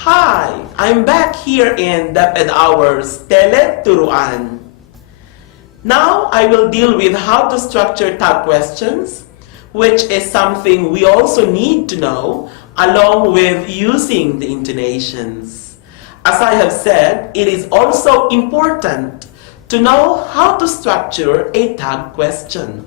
Hi, I'm back here in DepED Hour's Tele-Turuan. Now I will deal with how to structure tag questions, which is something we also need to know along with using the intonations. As I have said, it is also important to know how to structure a tag question.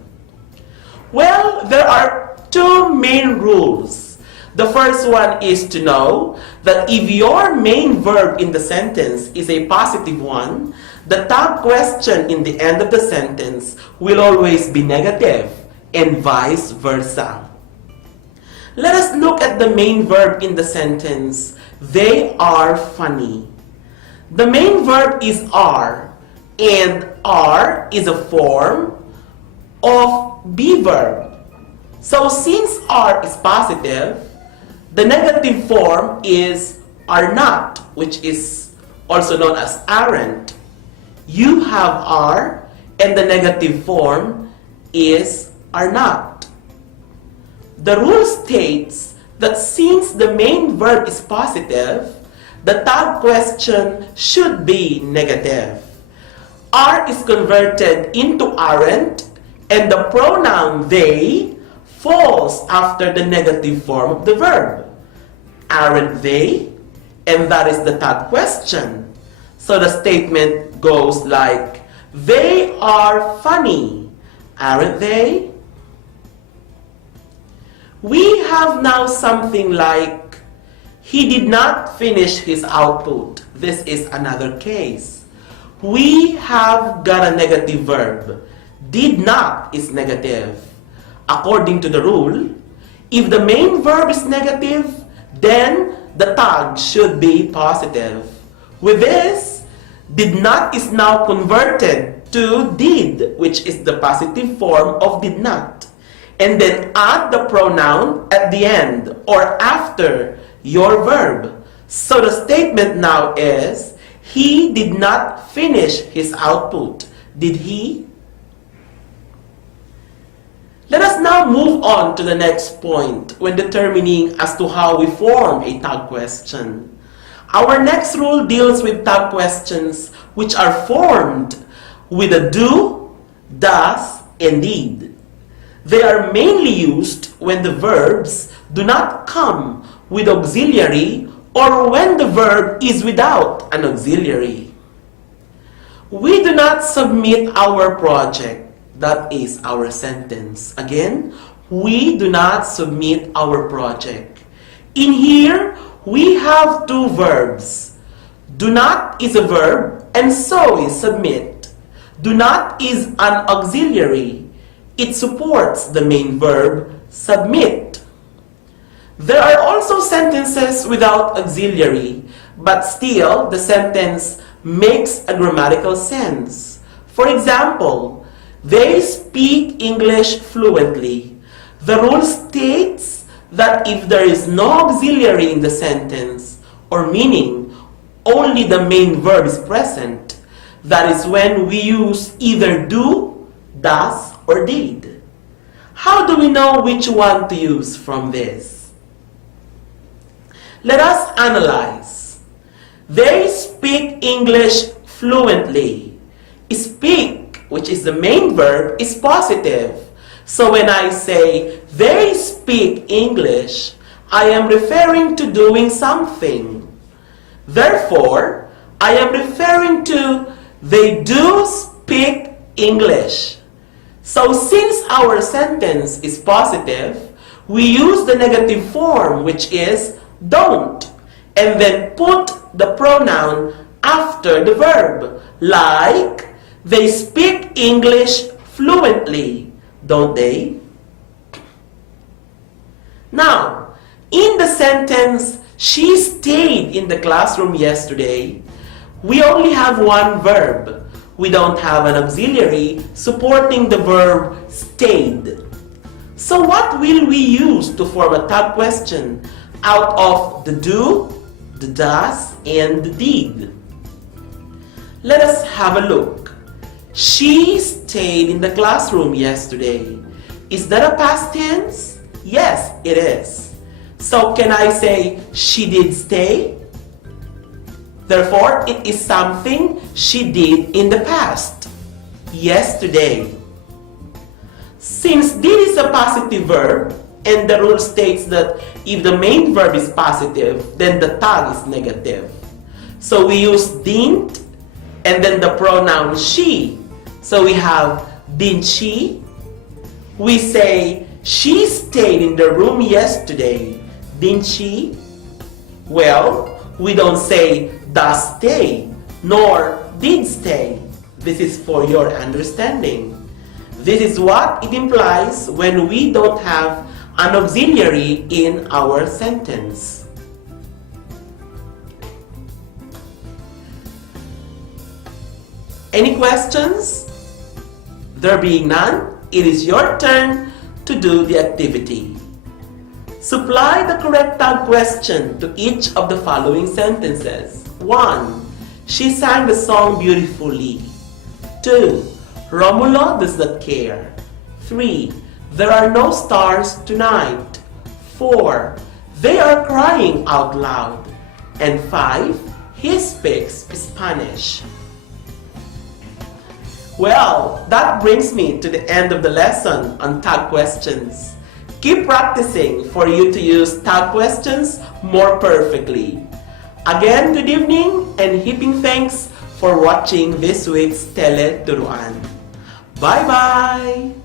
Well, there are two main rules. The first one is to know that if your main verb in the sentence is a positive one, the tag question in the end of the sentence will always be negative and vice versa. Let us look at the main verb in the sentence. They are funny. The main verb is are, and are is a form of be verb. So since are is positive, the negative form is are not, which is also known as aren't. You have are, and the negative form is are not. The rule states that since the main verb is positive, the tag question should be negative. Are is converted into aren't, and the pronoun they falls after the negative form of the verb. Aren't they? And that is the tag question. So the statement goes like, they are funny, aren't they? We have now something like, he did not finish his output. This is another case. We have got a negative verb. Did not is negative. According to the rule, if the main verb is negative, then the tag should be positive. With this, did not is now converted to did, which is the positive form of did not. And then add the pronoun at the end or after your verb. So the statement now is, he did not finish his output. Did he? Let us now move on to the next point when determining as to how we form a tag question. Our next rule deals with tag questions which are formed with a do, does, and did. They are mainly used when the verbs do not come with auxiliary or when the verb is without an auxiliary. We do not submit our project. That is our sentence. Again, we do not submit our project. In here, we have two verbs. Do not is a verb, and so is submit. Do not is an auxiliary. It supports the main verb, submit. There are also sentences without auxiliary, but still the sentence makes a grammatical sense. For example, they speak English fluently. The rule states that if there is no auxiliary in the sentence, or meaning only the main verb is present, that is when we use either do, does, or did. How do we know which one to use from this? Let us analyze. They speak English fluently. Speak, which is the main verb, is positive. So when I say, they speak English, I am referring to doing something. Therefore, I am referring to, they do speak English. So since our sentence is positive, we use the negative form, which is don't, and then put the pronoun after the verb, like, they speak English fluently, don't they? Now, in the sentence, she stayed in the classroom yesterday, we only have one verb. We don't have an auxiliary supporting the verb stayed. So what will we use to form a tag question out of the do, the does, and the did? Let us have a look. She stayed in the classroom yesterday. Is that a past tense? Yes, it is. So can I say she did stay? Therefore, it is something she did in the past. Yesterday. Since did is a positive verb, and the rule states that if the main verb is positive, then the tag is negative. So we use didn't, and then the pronoun she. So we have didn't she? We say she stayed in the room yesterday, didn't she? Well, we don't say does stay, nor did stay. This is for your understanding. This is what it implies when we don't have an auxiliary in our sentence. Any questions? There being none, it is your turn to do the activity. Supply the correct tag question to each of the following sentences. 1. She sang the song beautifully. 2. Romulo does not care. 3. There are no stars tonight. 4. They are crying out loud. And 5. He speaks Spanish. Well, that brings me to the end of the lesson on tag questions. Keep practicing for you to use tag questions more perfectly. Again, good evening and heaping thanks for watching this week's Tele-Turuan. Bye-bye!